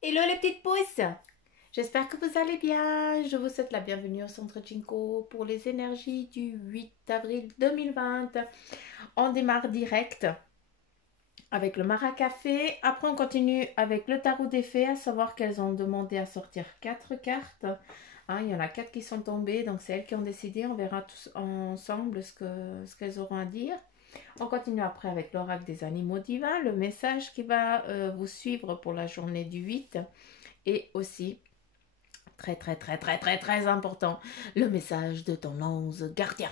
Hello les petites pousses, j'espère que vous allez bien. Je vous souhaite la bienvenue au Centre Jinko pour les énergies du 8 avril 2020. On démarre direct avec le Mara Café. Après on continue avec le tarot des fées, à savoir qu'elles ont demandé à sortir 4 cartes. Il y en a 4 qui sont tombées, donc c'est elles qui ont décidé. On verra tous ensemble ce qu'elles auront à dire. On continue après avec l'oracle des animaux divins, le message qui va vous suivre pour la journée du 8. Et aussi, très très très très très très important, le message de ton ange gardien.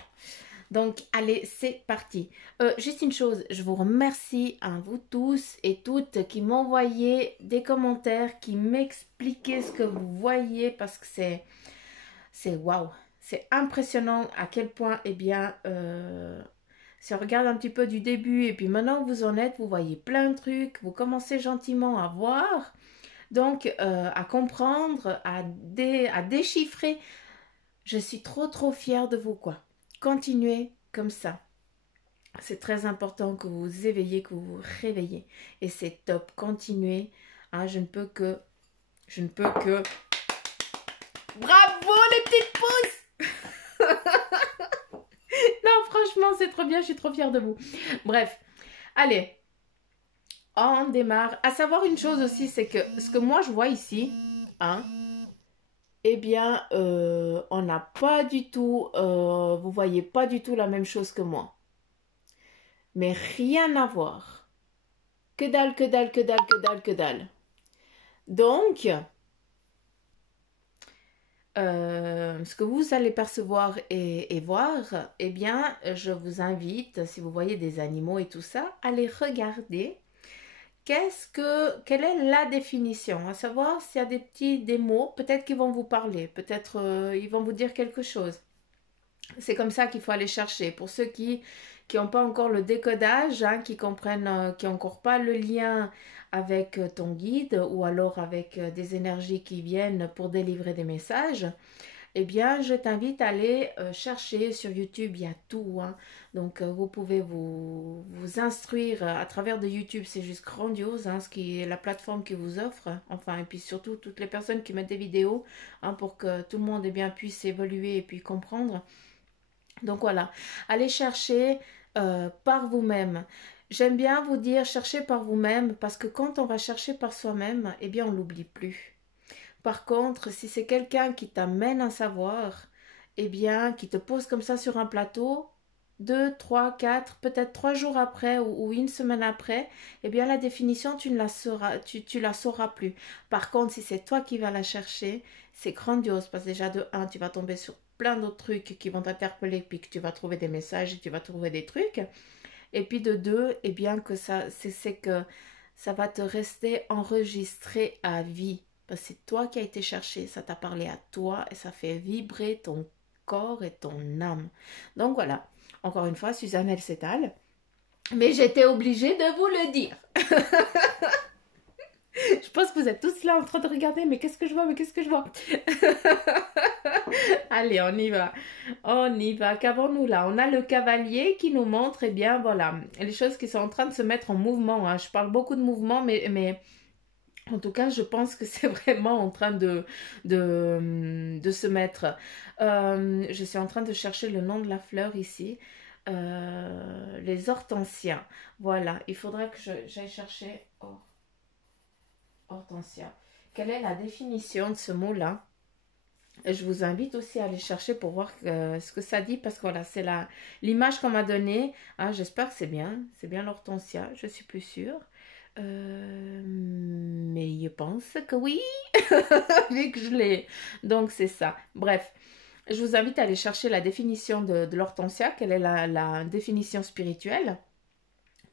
Donc, allez, c'est parti. Juste une chose, je vous remercie à vous tous et toutes qui m'envoyez des commentaires, qui m'expliquez ce que vous voyez, parce que c'est waouh, c'est impressionnant à quel point, eh bien, si on regarde un petit peu du début et puis maintenant vous en êtes, vous voyez plein de trucs, vous commencez gentiment à voir. Donc, à comprendre, à déchiffrer. Je suis trop, trop fière de vous, quoi. Continuez comme ça. C'est très important que vous vous éveillez, que vous vous réveillez. Et c'est top. Continuez. Je ne peux que... Je ne peux que... Bravo, les petites pousses. Non, franchement, c'est trop bien. Je suis trop fière de vous. Bref. Allez. On démarre. À savoir une chose aussi, c'est que ce que moi, je vois ici... Eh bien, on n'a pas du tout, vous voyez pas du tout la même chose que moi. Mais rien à voir. Que dalle, que dalle, que dalle, que dalle, que dalle. Donc, ce que vous allez percevoir et voir, eh bien, je vous invite, si vous voyez des animaux et tout ça, à les regarder. Quelle est la définition? À savoir s'il y a des mots, peut-être qu'ils vont vous parler, peut-être ils vont vous dire quelque chose. C'est comme ça qu'il faut aller chercher. Pour ceux qui n'ont pas encore le décodage, qui comprennent, qui n'ont encore pas le lien avec ton guide ou alors avec des énergies qui viennent pour délivrer des messages, eh bien, je t'invite à aller chercher sur YouTube, il y a tout. Donc, vous pouvez vous instruire à travers de YouTube, c'est juste grandiose, ce qui est la plateforme qui vous offre. Enfin, et puis surtout, toutes les personnes qui mettent des vidéos, pour que tout le monde puisse évoluer et puis comprendre. Donc voilà, allez chercher par vous-même. J'aime bien vous dire chercher par vous-même parce que quand on va chercher par soi-même, eh bien on l'oublie plus. Par contre, si c'est quelqu'un qui t'amène un savoir, eh bien qui te pose comme ça sur un plateau, 2, 3, 4, peut-être 3 jours après ou une semaine après, eh bien la définition tu ne la sauras, tu la sauras plus. Par contre, si c'est toi qui vas la chercher, c'est grandiose parce que déjà de un, tu vas tomber sur plein d'autres trucs qui vont t'interpeller, puis que tu vas trouver des messages et tu vas trouver des trucs. Et puis de deux, eh bien que c'est que ça va te rester enregistré à vie. Parce que c'est toi qui as été cherché, ça t'a parlé à toi et ça fait vibrer ton corps et ton âme. Donc voilà, encore une fois, Suzanne, elle s'étale. Mais j'étais obligée de vous le dire. Je pense que vous êtes tous là en train de regarder, mais qu'est-ce que je vois, mais qu'est-ce que je vois. Allez, on y va. On y va. Qu'avons-nous là? On a le cavalier qui nous montre, eh bien, voilà, les choses qui sont en train de se mettre en mouvement. Je parle beaucoup de mouvement, mais en tout cas, je pense que c'est vraiment en train de se mettre. Je suis en train de chercher le nom de la fleur ici. Les hortensias. Voilà, il faudra que j'aille chercher hortensia. Quelle est la définition de ce mot-là? Je vous invite aussi à aller chercher pour voir ce que ça dit parce que voilà, c'est l'image qu'on m'a donnée. J'espère que c'est bien l'hortensia, je suis plus sûre. Mais je pense que oui, vu que je l'ai. Donc c'est ça. Bref, je vous invite à aller chercher la définition de l'hortensia, quelle est la définition spirituelle.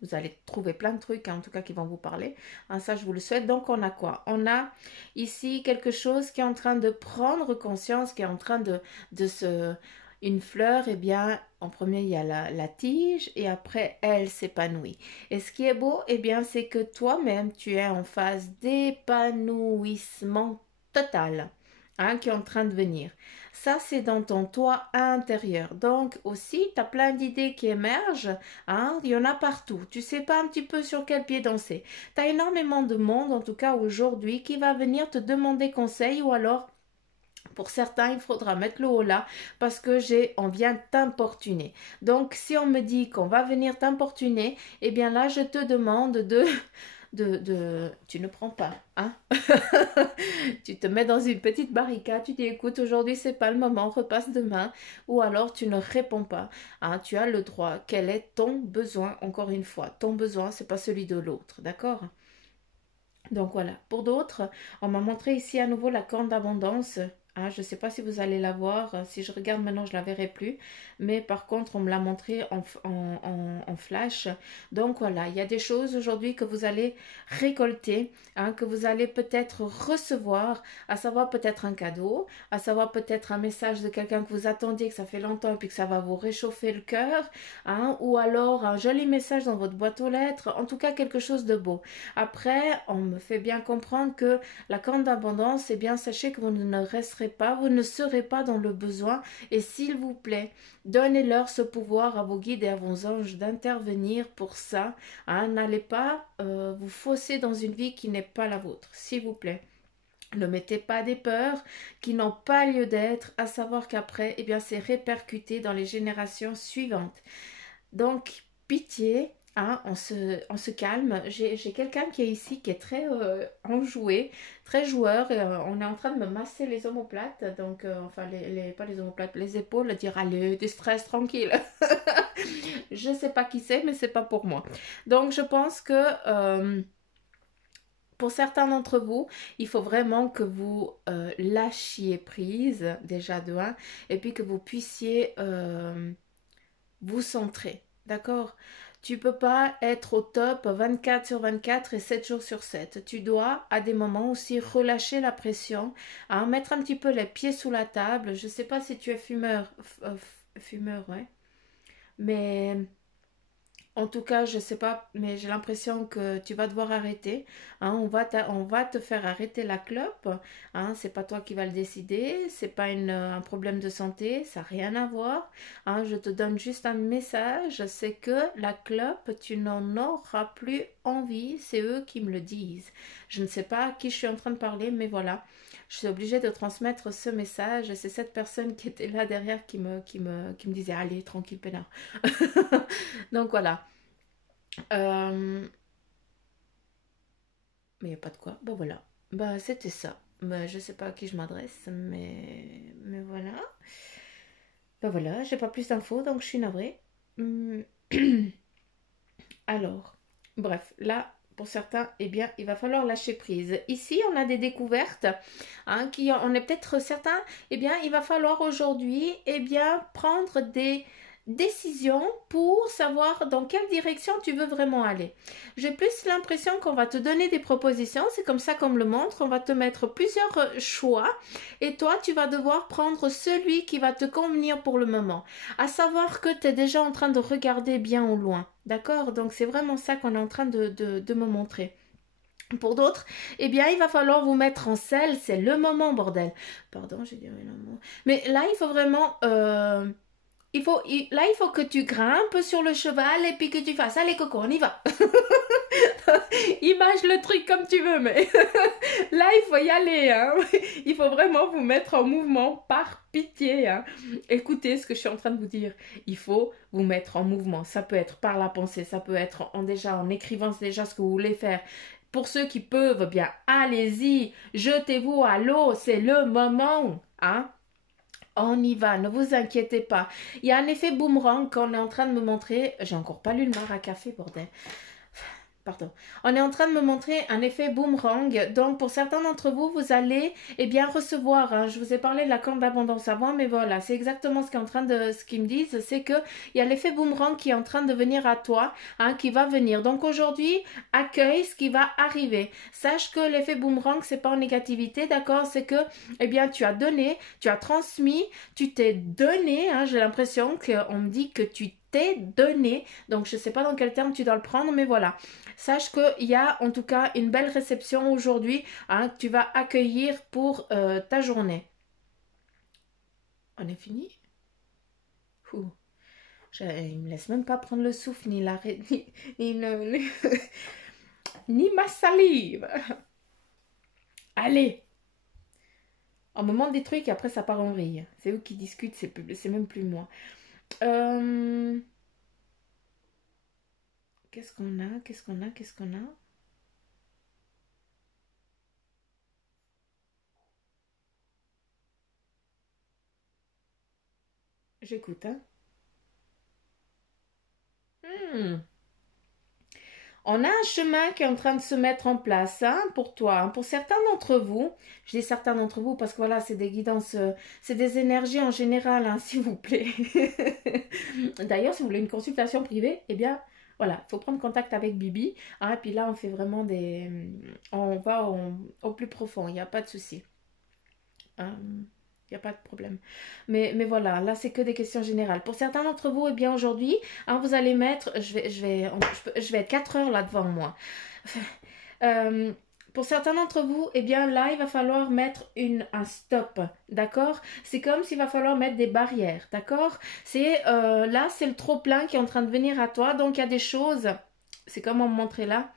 Vous allez trouver plein de trucs, en tout cas, qui vont vous parler. Ça, je vous le souhaite. Donc, on a quoi? On a ici quelque chose qui est en train de prendre conscience, qui est en train de se... Une fleur, eh bien, en premier, il y a la tige et après, elle s'épanouit. Et ce qui est beau, eh bien, c'est que toi-même, tu es en phase d'épanouissement total. hein, qui est en train de venir. Ça, c'est dans ton toit intérieur. Donc aussi, tu as plein d'idées qui émergent. Hein, il y en a partout. Tu sais pas un petit peu sur quel pied danser. Tu as énormément de monde, en tout cas aujourd'hui, qui va venir te demander conseil ou alors pour certains, il faudra mettre le haut là parce que on vient t'importuner. Donc, si on me dit qu'on va venir t'importuner, eh bien là, je te demande tu ne prends pas, hein. Tu te mets dans une petite barricade, tu dis écoute, aujourd'hui c'est pas le moment, repasse demain, ou alors tu ne réponds pas, hein. Tu as le droit. Quel est ton besoin? Encore une fois, ton besoin, c'est pas celui de l'autre, d'accord? Donc voilà. Pour d'autres, on m'a montré ici à nouveau la corne d'abondance. Ah, je ne sais pas si vous allez la voir. Si je regarde maintenant, je ne la verrai plus. Mais par contre, on me l'a montré en flash. Donc voilà, il y a des choses aujourd'hui que vous allez récolter, hein, que vous allez peut-être recevoir, à savoir peut-être un cadeau, à savoir peut-être un message de quelqu'un que vous attendiez, que ça fait longtemps et puis que ça va vous réchauffer le cœur, hein, ou alors un joli message dans votre boîte aux lettres. En tout cas, quelque chose de beau. Après, on me fait bien comprendre que la corne d'abondance, eh bien, sachez que vous ne resterez pas, vous ne serez pas dans le besoin. Et s'il vous plaît, donnez-leur ce pouvoir à vos guides et à vos anges d'intervenir pour ça. Hein, n'allez pas vous fausser dans une vie qui n'est pas la vôtre, s'il vous plaît. Ne mettez pas des peurs qui n'ont pas lieu d'être, à savoir qu'après, eh bien, c'est répercuté dans les générations suivantes. Donc, pitié, hein, on se calme. J'ai quelqu'un qui est ici qui est très enjoué, très joueur. Et, on est en train de me masser les omoplates, donc, enfin, pas les omoplates, les épaules, dire allez, du stress, tranquille. Je ne sais pas qui c'est, mais c'est pas pour moi. Donc, je pense que pour certains d'entre vous, il faut vraiment que vous lâchiez prise, déjà de un, et puis que vous puissiez vous centrer, d'accord? Tu peux pas être au top 24 sur 24 et 7 jours sur 7. Tu dois, à des moments aussi, relâcher la pression, hein, mettre un petit peu les pieds sous la table. Je sais pas si tu es fumeur, fumeur, ouais. Mais en tout cas, je sais pas, mais j'ai l'impression que tu vas devoir arrêter. Hein, on va te faire arrêter la clope. Hein, c'est pas toi qui vas le décider. C'est pas un problème de santé. Ça n'a rien à voir. Hein, je te donne juste un message. C'est que la clope, tu n'en auras plus envie. C'est eux qui me le disent. Je ne sais pas à qui je suis en train de parler, mais voilà. Je suis obligée de transmettre ce message. C'est cette personne qui était là derrière qui me disait allez, tranquille, peinard. Donc voilà. Euh, mais il n'y a pas de quoi. Bon voilà. Bah c'était ça. Bah, je sais pas à qui je m'adresse, mais voilà. Bah voilà, j'ai pas plus d'infos, donc je suis navrée. Hum. Alors, bref, là, pour certains, eh bien, il va falloir lâcher prise. Ici, on a des découvertes, hein, on est peut-être certains, eh bien, il va falloir aujourd'hui, eh bien, prendre des décisions pour savoir dans quelle direction tu veux vraiment aller. J'ai plus l'impression qu'on va te donner des propositions, c'est comme ça qu'on me le montre, on va te mettre plusieurs choix et toi, tu vas devoir prendre celui qui va te convenir pour le moment. À savoir que tu es déjà en train de regarder bien au loin. D'accord? Donc c'est vraiment ça qu'on est en train de me montrer. Pour d'autres, eh bien, il va falloir vous mettre en selle. C'est le moment, bordel. Pardon, j'ai dit le mot. Mais là, il faut vraiment... là, il faut que tu grimpes sur le cheval et puis que tu fasses. Allez, Coco, on y va. Image le truc comme tu veux, mais là, il faut y aller. Hein. Il faut vraiment vous mettre en mouvement par pitié. Hein. Écoutez ce que je suis en train de vous dire. Il faut vous mettre en mouvement. Ça peut être par la pensée, ça peut être déjà en écrivant déjà ce que vous voulez faire. Pour ceux qui peuvent, eh bien, allez-y, jetez-vous à l'eau, c'est le moment. Hein. On y va, ne vous inquiétez pas. Il y a un effet boomerang qu'on est en train de me montrer. J'ai encore pas lu le mar à café, bordel. Pardon. On est en train de me montrer un effet boomerang. Donc, pour certains d'entre vous, vous allez eh bien recevoir. Hein, je vous ai parlé de la corne d'abondance avant, mais voilà, c'est exactement ce qu'ils me disent. C'est que il y a l'effet boomerang qui est en train de venir à toi, hein, qui va venir. Donc aujourd'hui, accueille ce qui va arriver. Sache que l'effet boomerang, c'est pas en négativité, d'accord? C'est que eh bien tu as donné, tu as transmis, tu t'es donné. Hein, j'ai l'impression qu'on me dit que tu t'est donné. Donc, je ne sais pas dans quel terme tu dois le prendre, mais voilà. Sache qu'il y a en tout cas une belle réception aujourd'hui, hein, que tu vas accueillir pour ta journée. On est fini? Ouh. Il me laisse même pas prendre le souffle, ni l'arrêt, ni ma salive. Allez, on me montre des trucs et après ça part en vrille. C'est eux qui discutent, c'est même plus moi. Qu'est-ce qu'on a? Qu'est-ce qu'on a? Qu'est-ce qu'on a? J'écoute, hein. Hmm. On a un chemin qui est en train de se mettre en place, hein, pour toi, hein. Pour certains d'entre vous, je dis certains d'entre vous parce que voilà, c'est des guidances, c'est des énergies en général, hein, s'il vous plaît. D'ailleurs, si vous voulez une consultation privée, eh bien, voilà, il faut prendre contact avec Bibi, hein, et puis là, on fait vraiment des... On va au plus profond, il n'y a pas de souci. Il n'y a pas de problème. Mais voilà, là, c'est que des questions générales. Pour certains d'entre vous, eh bien, aujourd'hui, hein, vous allez mettre... je vais être 4 heures là devant moi. Euh, pour certains d'entre vous, eh bien, là, il va falloir mettre un stop, d'accord? C'est comme s'il va falloir mettre des barrières, d'accord? Là, c'est le trop-plein qui est en train de venir à toi. Donc, il y a des choses... C'est comme on me montrait là.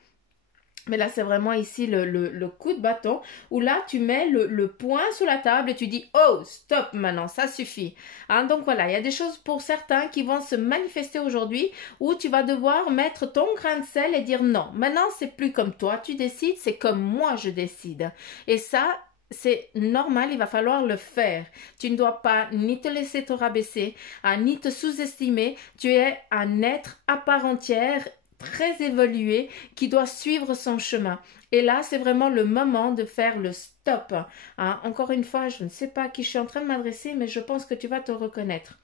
Mais là, c'est vraiment ici le coup de bâton où là, tu mets le poing sur la table et tu dis oh, stop maintenant, ça suffit. Hein, donc voilà, il y a des choses pour certains qui vont se manifester aujourd'hui où tu vas devoir mettre ton grain de sel et dire non, maintenant, c'est plus comme toi, tu décides, c'est comme moi, je décide. Et ça, c'est normal, il va falloir le faire. Tu ne dois pas ni te laisser te rabaisser, hein, ni te sous-estimer. Tu es un être à part entière, très évolué, qui doit suivre son chemin. Et là, c'est vraiment le moment de faire le stop. Hein. Encore une fois, je ne sais pas à qui je suis en train de m'adresser, mais je pense que tu vas te reconnaître.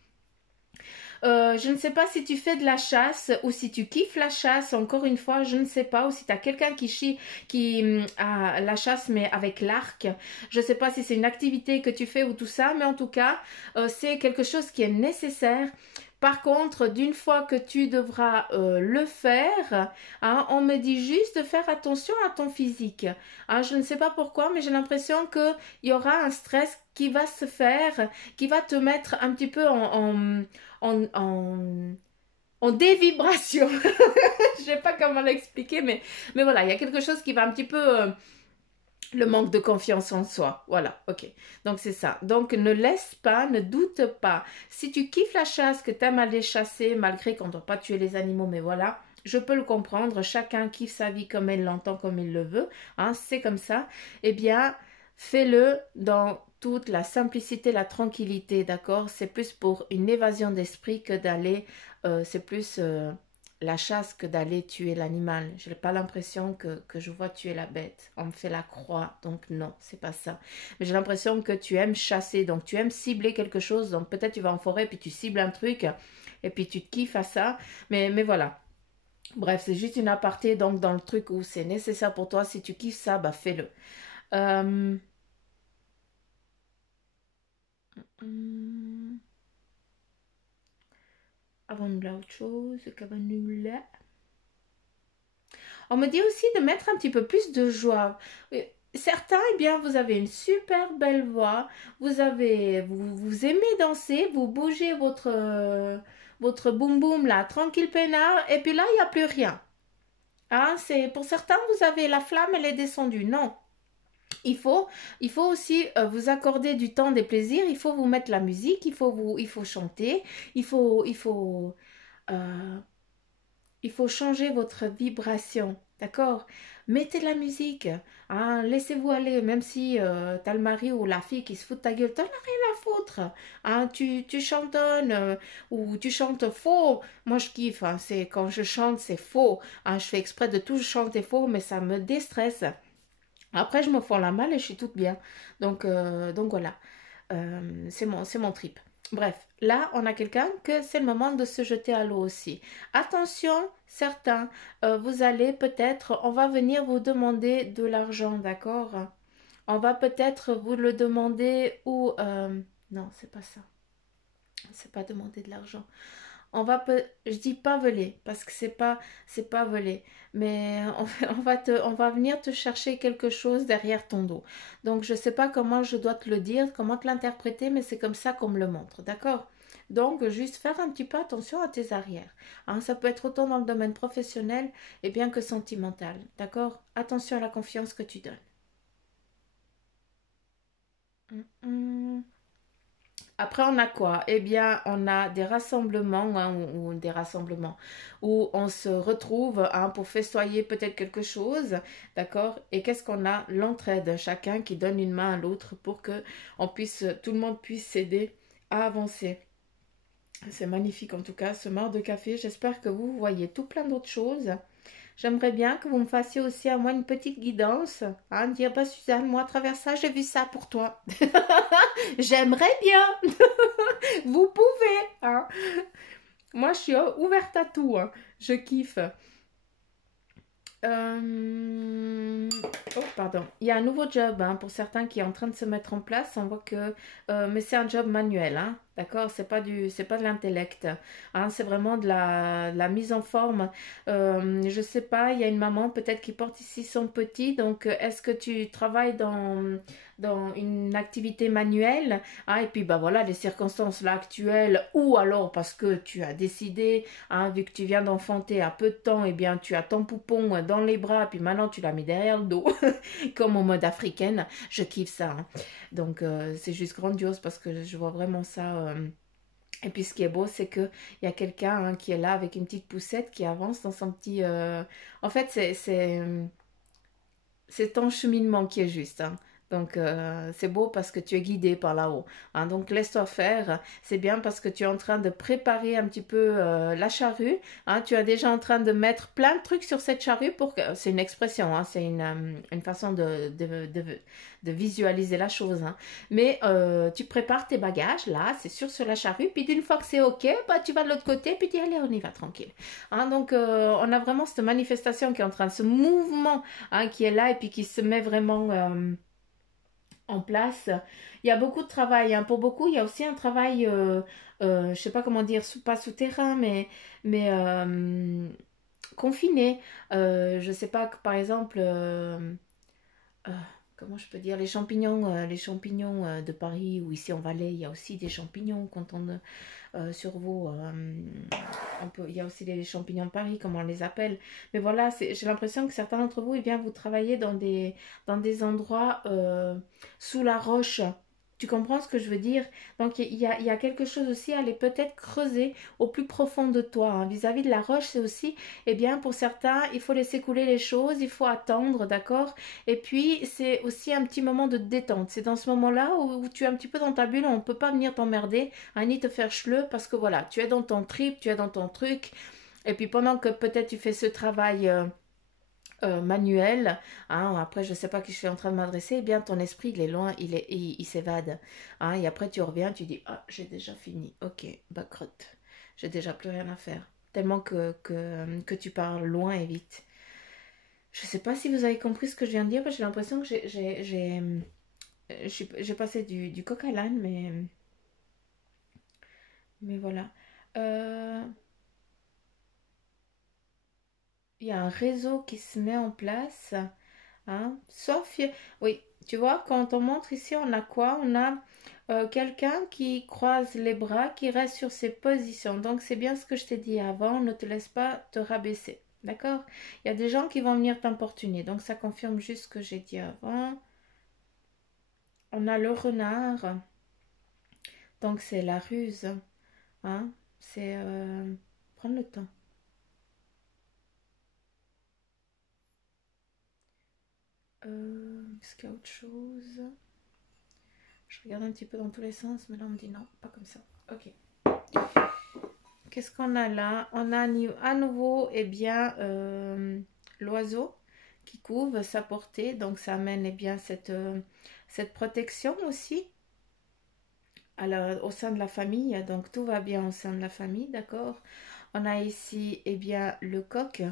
Je ne sais pas si tu fais de la chasse ou si tu kiffes la chasse, encore une fois, je ne sais pas, ou si tu as quelqu'un qui a la chasse mais avec l'arc. Je ne sais pas si c'est une activité que tu fais ou tout ça, mais en tout cas, c'est quelque chose qui est nécessaire. Par contre, d'une fois que tu devras le faire, hein, on me dit juste de faire attention à ton physique. Hein, je ne sais pas pourquoi, mais j'ai l'impression qu'il y aura un stress qui va se faire, qui va te mettre un petit peu en, en, en dévibration. Je ne sais pas comment l'expliquer, mais voilà, il y a quelque chose qui va un petit peu... le manque de confiance en soi. Voilà, ok. Donc c'est ça. Donc ne laisse pas, ne doute pas. Si tu kiffes la chasse, que tu aimes aller chasser, malgré qu'on ne doit pas tuer les animaux, mais voilà, je peux le comprendre. Chacun kiffe sa vie comme il l'entend, comme il le veut. Hein, c'est comme ça. Eh bien, fais-le dans toute la simplicité, la tranquillité, d'accord? C'est plus pour une évasion d'esprit que d'aller, c'est plus la chasse que d'aller tuer l'animal. Je n'ai pas l'impression que je vois tuer la bête. On me fait la croix, donc non, c'est pas ça. Mais j'ai l'impression que tu aimes chasser, donc tu aimes cibler quelque chose. Donc peut-être tu vas en forêt, puis tu cibles un truc, et puis tu te kiffes à ça. Mais voilà. Bref, c'est juste une aparté, donc dans le truc où c'est nécessaire pour toi. Si tu kiffes ça, bah fais-le. Euh, hum, Avant de là autre chose, là. On me dit aussi de mettre un petit peu plus de joie. Certains, eh bien, vous avez une super belle voix, vous aimez danser, vous bougez votre boum boum là, tranquille peinard, et puis là, il n'y a plus rien. Hein, pour certains, vous avez la flamme, elle est descendue. Non, il faut, il faut aussi vous accorder du temps, des plaisirs. Il faut vous mettre la musique, il faut chanter, euh, il faut changer votre vibration, d'accord? Mettez de la musique, hein, laissez-vous aller, même si t'as le mari ou la fille qui se fout de ta gueule, t'en as rien à foutre. Hein, tu chantonnes ou tu chantes faux. Moi, je kiffe, hein, c'est quand je chante, c'est faux. Hein, je fais exprès de tout chanter faux, mais ça me déstresse. Après, je me fends la malle et je suis toute bien. Donc voilà. C'est mon trip. Bref, là, on a quelqu'un que c'est le moment de se jeter à l'eau aussi. Attention, certains, vous allez peut-être, on va venir vous demander de l'argent, d'accord? On va peut-être vous le demander ou... non, c'est pas ça. C'est pas demander de l'argent. je dis pas voler parce que c'est pas voler, mais on va venir te chercher quelque chose derrière ton dos. Donc je sais pas comment je dois te le dire, comment te l'interpréter, mais c'est comme ça qu'on me le montre, d'accord? Donc juste faire un petit peu attention à tes arrières. Hein, ça peut être autant dans le domaine professionnel et bien que sentimental, d'accord? Attention à la confiance que tu donnes. Mm. Après, on a quoi? Eh bien, on a des rassemblements hein, ou des rassemblements où on se retrouve hein, pour festoyer peut-être quelque chose, d'accord? Et qu'est-ce qu'on a? L'entraide, chacun qui donne une main à l'autre pour que tout le monde puisse s'aider à avancer. C'est magnifique en tout cas, ce mar de café. J'espère que vous voyez tout plein d'autres choses. J'aimerais bien que vous me fassiez aussi à moi une petite guidance. Hein, dire, bah Suzanne, moi à travers ça, j'ai vu ça pour toi. J'aimerais bien. Vous pouvez. Hein. Moi, je suis ouverte à tout. Hein. Je kiffe. Euh, Oh, pardon. Il y a un nouveau job hein, pour certains qui est en train de se mettre en place. On voit que, mais c'est un job manuel, hein, d'accord? C'est pas de l'intellect. Hein, c'est vraiment de la mise en forme. Je sais pas. Il y a une maman peut-être qui porte ici son petit. Donc, est-ce que tu travailles dans une activité manuelle? Hein, et puis, bah voilà, les circonstances là actuelles, ou alors parce que tu as décidé hein, vu que tu viens d'enfanter à peu de temps, eh bien tu as ton poupon dans les bras, puis maintenant tu l'as mis derrière le dos, comme en mode africaine. Je kiffe ça. Hein. Donc c'est juste grandiose parce que je vois vraiment ça. Et puis ce qui est beau, c'est qu'il y a quelqu'un hein, qui est là avec une petite poussette qui avance dans son petit... En fait, c'est ton cheminement qui est juste. Hein. Donc, c'est beau parce que tu es guidé par là-haut. Hein. Donc, laisse-toi faire. C'est bien parce que tu es en train de préparer un petit peu la charrue. Hein. Tu es déjà en train de mettre plein de trucs sur cette charrue pour que... C'est une expression, hein. C'est une façon de visualiser la chose. Hein. Mais tu prépares tes bagages, là, c'est sûr, sur la charrue. Puis, d'une fois que c'est OK, bah, tu vas de l'autre côté, puis tu dis, allez, on y va tranquille. Hein. Donc, on a vraiment cette manifestation qui est en train, ce mouvement hein, qui est là et puis qui se met vraiment en place. Il y a beaucoup de travail. Hein. Pour beaucoup, il y a aussi un travail, je ne sais pas comment dire, pas souterrain, mais confiné. Je ne sais pas, par exemple, euh, comment je peux dire, les champignons de Paris ou ici en Valais, il y a aussi des champignons quand on, sur vous. Il y a aussi les champignons de Paris, comme on les appelle. Mais voilà, j'ai l'impression que certains d'entre vous, eh bien, vous travaillez dans des endroits sous la roche. Tu comprends ce que je veux dire? Donc, il y a quelque chose aussi à aller peut-être creuser au plus profond de toi. Hein. Vis-à-vis de la roche, c'est aussi, eh bien, pour certains, il faut laisser couler les choses, il faut attendre, d'accord? Et puis, c'est aussi un petit moment de détente. C'est dans ce moment-là où tu es un petit peu dans ta bulle, on ne peut pas venir t'emmerder à ni te faire chleux parce que voilà, tu es dans ton trip, tu es dans ton truc. Et puis pendant que peut-être tu fais ce travail manuel, hein, après je sais pas qui je suis en train de m'adresser, eh bien ton esprit il est loin, il s'évade. Hein, et après tu reviens, tu dis ah j'ai déjà fini, ok, bah crotte, j'ai déjà plus rien à faire. Tellement que tu parles loin et vite. Je sais pas si vous avez compris ce que je viens de dire, j'ai l'impression que j'ai passé du coq à l'âne, mais voilà. Euh, Il y a un réseau qui se met en place. Hein. Sauf, oui, tu vois, quand on montre ici, on a quoi? On a quelqu'un qui croise les bras, qui reste sur ses positions. Donc, c'est bien ce que je t'ai dit avant, ne te laisse pas te rabaisser. D'accord? Il y a des gens qui vont venir t'importuner. Donc, ça confirme juste ce que j'ai dit avant. On a le renard. Donc, c'est la ruse. Hein? C'est prendre le temps. Est-ce qu'il y a autre chose? Je regarde un petit peu dans tous les sens, mais là on me dit non, pas comme ça. Ok. Qu'est-ce qu'on a là? On a à nouveau, eh bien, l'oiseau qui couvre sa portée. Donc ça amène eh bien cette protection aussi au sein de la famille. Donc tout va bien au sein de la famille, d'accord? On a ici eh bien, le coq,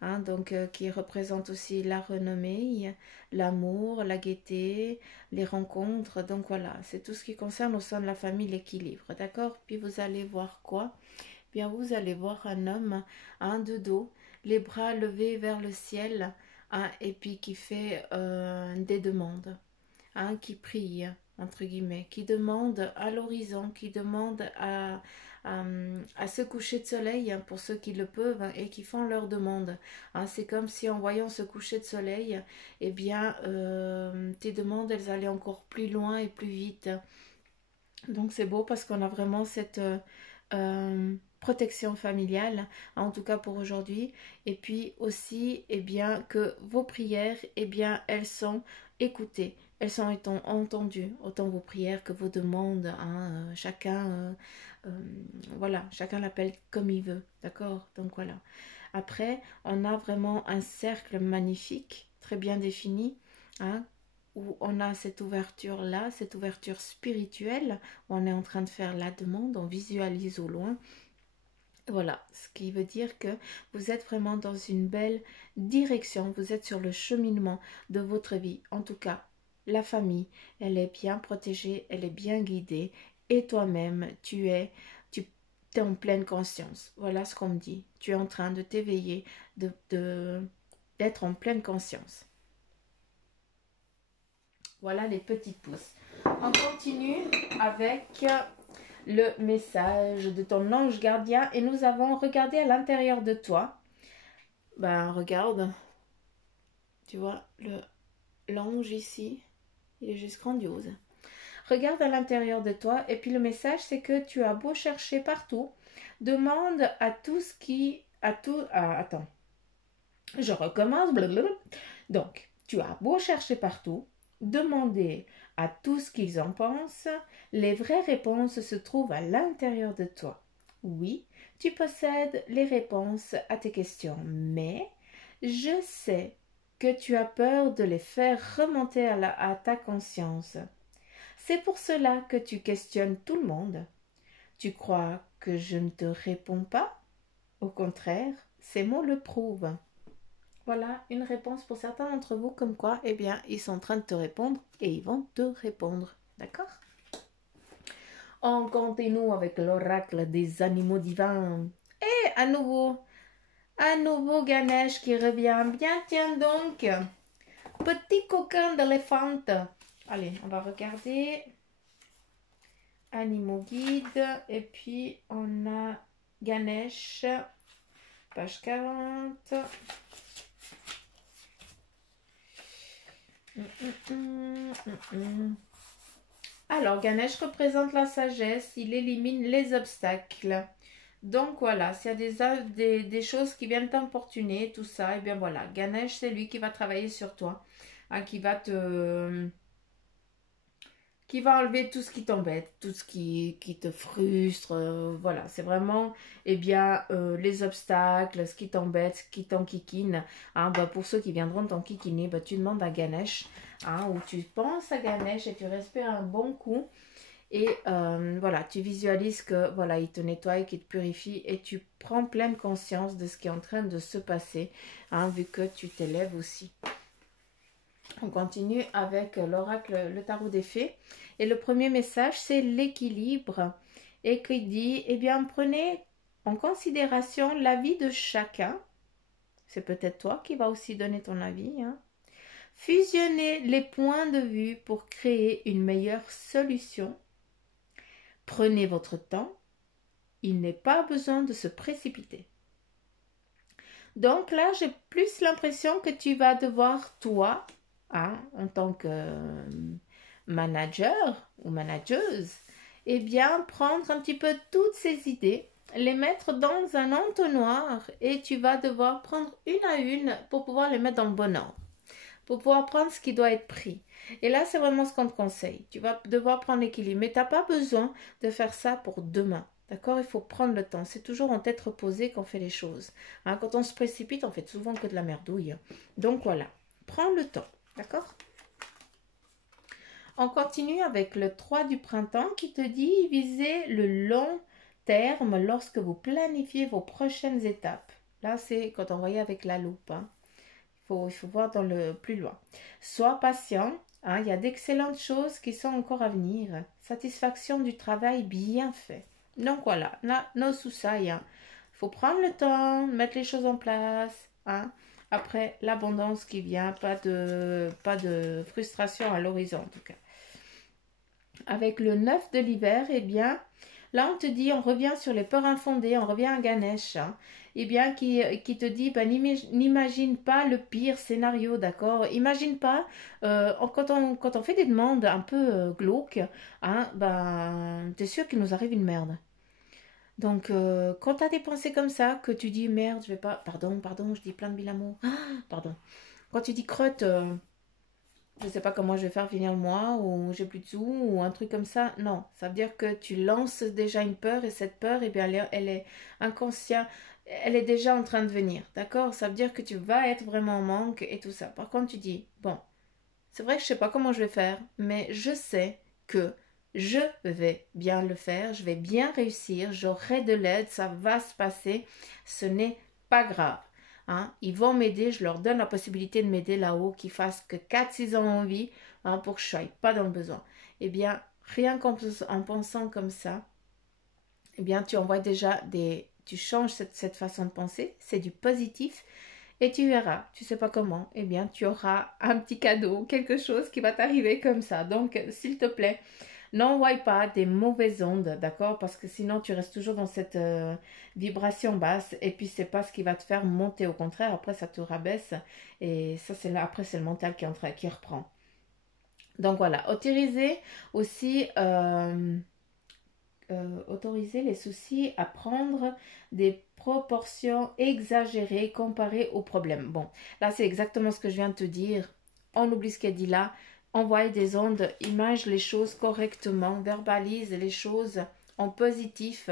hein, donc, qui représente aussi la renommée, l'amour, la gaieté, les rencontres. Donc voilà, c'est tout ce qui concerne au sein de la famille l'équilibre, d'accord? Puis vous allez voir quoi? bien vous allez voir un homme, de dos, les bras levés vers le ciel, et puis qui fait des demandes, qui prie, entre guillemets, qui demande à l'horizon, qui demande à ce coucher de soleil, pour ceux qui le peuvent, et qui font leur demande. C'est comme si en voyant ce coucher de soleil, eh bien, tes demandes, elles allaient encore plus loin et plus vite. Donc c'est beau parce qu'on a vraiment cette protection familiale, en tout cas pour aujourd'hui. Et puis aussi, eh bien, que vos prières, eh bien, elles sont écoutées. Elles sont entendues, autant vos prières que vos demandes. Voilà, chacun l'appelle comme il veut, d'accord? Donc voilà. Après, on a vraiment un cercle magnifique, très bien défini, hein, où on a cette ouverture-là, cette ouverture spirituelle, où on est en train de faire la demande, on visualise au loin. Voilà, ce qui veut dire que vous êtes vraiment dans une belle direction, vous êtes sur le cheminement de votre vie. En tout cas, la famille, elle est bien protégée, elle est bien guidée, et toi-même, tu es en pleine conscience. Voilà ce qu'on me dit. Tu es en train de t'éveiller, d'être en pleine conscience. Voilà les petites pousses. On continue avec le message de ton ange gardien et nous avons regardé à l'intérieur de toi. Ben regarde, tu vois, l'ange ici, il est juste grandiose. Regarde à l'intérieur de toi et puis le message c'est que tu as beau chercher partout, demande à tout ce qui... attends, je recommence. Blablabla. Donc, tu as beau chercher partout, demander à tout ce qu'ils en pensent, les vraies réponses se trouvent à l'intérieur de toi. Oui, tu possèdes les réponses à tes questions, mais je sais que tu as peur de les faire remonter à ta conscience. C'est pour cela que tu questionnes tout le monde. Tu crois que je ne te réponds pas? Au contraire, ces mots le prouvent. Voilà une réponse pour certains d'entre vous, comme quoi, eh bien, ils sont en train de te répondre et ils vont te répondre. D'accord? On continue avec l'oracle des animaux divins. Et à nouveau Ganesh qui revient. Bien, tiens donc, petit coquin d'éléphant. Allez, on va regarder. Animaux guides. Et puis, on a Ganesh, page 40. Alors, Ganesh représente la sagesse, il élimine les obstacles. Donc voilà, s'il y a des choses qui viennent t'importuner, tout ça, et bien voilà, Ganesh, c'est lui qui va travailler sur toi, qui va enlever tout ce qui t'embête, tout ce qui te frustre. Voilà, c'est vraiment les obstacles, ce qui t'embête, ce qui t'enquiquine. Pour ceux qui viendront t'enquiquiner, tu demandes à Ganesh, ou tu penses à Ganesh et tu respires un bon coup. Et voilà, tu visualises que voilà, il te nettoie, qu'il te purifie et tu prends pleine conscience de ce qui est en train de se passer, vu que tu t'élèves aussi. On continue avec l'oracle, le tarot des fées. Et le premier message, c'est l'équilibre. Et qui dit, eh bien, prenez en considération l'avis de chacun. C'est peut-être toi qui vas aussi donner ton avis. Fusionnez les points de vue pour créer une meilleure solution. Prenez votre temps. Il n'est pas besoin de se précipiter. Donc là, j'ai plus l'impression que tu vas devoir, toi, en tant que manager ou manageuse, eh bien, prendre un petit peu toutes ces idées, les mettre dans un entonnoir et tu vas devoir prendre une à une pour pouvoir les mettre dans le bon ordre, pour pouvoir prendre ce qui doit être pris. Et là, c'est vraiment ce qu'on te conseille. Tu vas devoir prendre l'équilibre, mais tu n'as pas besoin de faire ça pour demain. D'accord? Il faut prendre le temps. C'est toujours en tête reposée qu'on fait les choses. Quand on se précipite, on fait souvent que de la merdouille. Donc voilà, prends le temps. D'accord? On continue avec le 3 du printemps qui te dit visez le long terme lorsque vous planifiez vos prochaines étapes. Là, c'est quand on voyait avec la loupe. Il faut voir dans le plus loin. Sois patient. Il y a d'excellentes choses qui sont encore à venir. Satisfaction du travail bien fait. Donc voilà, no soucis, hein. Faut prendre le temps, mettre les choses en place, hein. Après, l'abondance qui vient, pas de frustration à l'horizon en tout cas. Avec le 9 de l'hiver, eh bien, là on te dit, on revient sur les peurs infondées, on revient à Ganesh, hein, eh bien, qui te dit, ben, n'imagine pas le pire scénario, d'accord? Imagine pas, quand on fait des demandes un peu glauques, hein, ben, t'es sûr qu'il nous arrive une merde. Donc, quand tu as des pensées comme ça, que tu dis merde, je vais pas. Pardon, je dis plein de mille amours. Ah, pardon. Quand tu dis crotte, je sais pas comment je vais faire finir le mois, ou j'ai plus de sous, ou un truc comme ça. Non, ça veut dire que tu lances déjà une peur, et cette peur, eh bien, elle est inconsciente. Elle est déjà en train de venir, d'accord? Ça veut dire que tu vas être vraiment en manque et tout ça. Par contre, tu dis, bon, c'est vrai que je sais pas comment je vais faire, mais je sais que je vais bien le faire, je vais bien réussir, j'aurai de l'aide, ça va se passer, ce n'est pas grave. Hein. Ils vont m'aider, je leur donne la possibilité de m'aider là-haut, qu'ils fassent que 4-6 ans en vie, hein, pour que je ne sois pas dans le besoin. Eh bien, rien qu'en pensant comme ça, eh bien, tu envoies déjà tu changes cette façon de penser, c'est du positif, et tu verras, tu sais pas comment, eh bien, tu auras un petit cadeau, quelque chose qui va t'arriver comme ça. Donc, s'il te plaît, n'envoie pas des mauvaises ondes, d'accord? Parce que sinon, tu restes toujours dans cette vibration basse, et puis c'est pas ce qui va te faire monter. Au contraire, après, ça te rabaisse, et ça, après, c'est le mental qui reprend. Donc voilà, autoriser les soucis à prendre des proportions exagérées comparées aux problèmes. Bon, là c'est exactement ce que je viens de te dire. On oublie ce qu'elle dit là. Envoie des ondes, image les choses correctement, verbalise les choses en positif,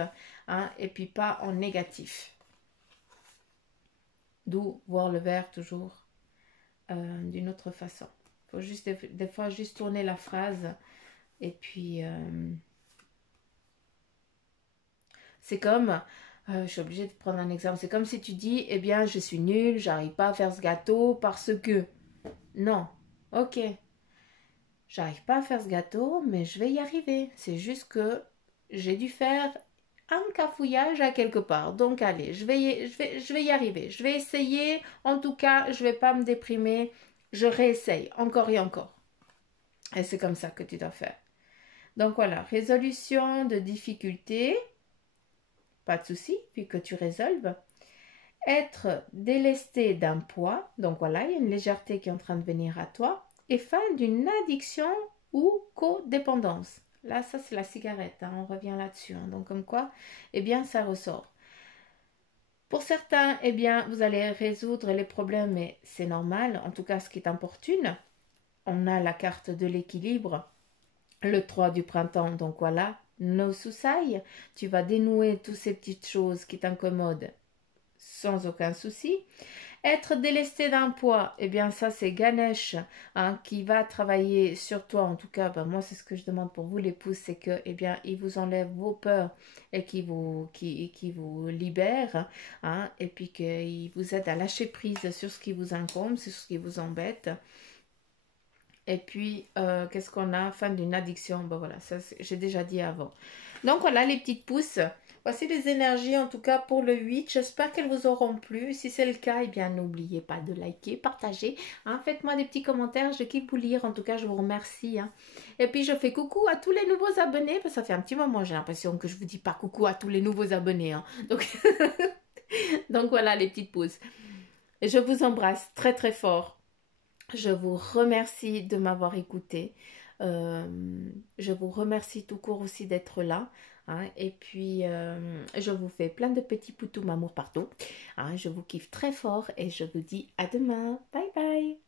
hein, et puis pas en négatif. D'où voir le verre toujours d'une autre façon. Il faut juste des fois juste tourner la phrase et puis c'est comme, je suis obligée de prendre un exemple, c'est comme si tu dis, eh bien, je suis nulle, j'arrive pas à faire ce gâteau parce que... Non, ok, j'arrive pas à faire ce gâteau, mais je vais y arriver. C'est juste que j'ai dû faire un cafouillage à quelque part. Donc allez, je vais y arriver. Je vais essayer, en tout cas, je vais pas me déprimer, je réessaye encore et encore. Et c'est comme ça que tu dois faire. Donc voilà, résolution de difficultés. Pas de souci, puis que tu résolves. Être délesté d'un poids, donc voilà, il y a une légèreté qui est en train de venir à toi. Et fin d'une addiction ou codépendance. Là, ça c'est la cigarette, hein, on revient là-dessus. Hein. Donc comme quoi, eh bien, ça ressort. Pour certains, eh bien, vous allez résoudre les problèmes, et c'est normal, en tout cas ce qui t'importune. On a la carte de l'équilibre, le 3 du printemps, donc voilà, no soucis, tu vas dénouer toutes ces petites choses qui t'incommodent sans aucun souci. Être délesté d'un poids, eh bien ça c'est Ganesh, hein, qui va travailler sur toi. En tout cas, ben, moi c'est ce que je demande pour vous les pouces, c'est que eh bien il vous enlève vos peurs et qui vous libère, hein, et puis qu'il vous aide à lâcher prise sur ce qui vous incombe, sur ce qui vous embête. Et puis, qu'est-ce qu'on a? Fin d'une addiction. Ben voilà, ça j'ai déjà dit avant. Donc voilà les petites pousses. Voici les énergies en tout cas pour le 8. J'espère qu'elles vous auront plu. Si c'est le cas, eh bien n'oubliez pas de liker, partager. Hein, faites-moi des petits commentaires. Je kiffe vous lire. En tout cas, je vous remercie. Hein. Et puis je fais coucou à tous les nouveaux abonnés. Parce que ça fait un petit moment, j'ai l'impression que je vous dis pas coucou à tous les nouveaux abonnés. Hein. Donc, donc voilà les petites pousses. Et je vous embrasse très très fort. Je vous remercie de m'avoir écouté. Je vous remercie tout court aussi d'être là. Hein, et puis, je vous fais plein de petits poutous m'amour partout. Hein, je vous kiffe très fort et je vous dis à demain. Bye bye.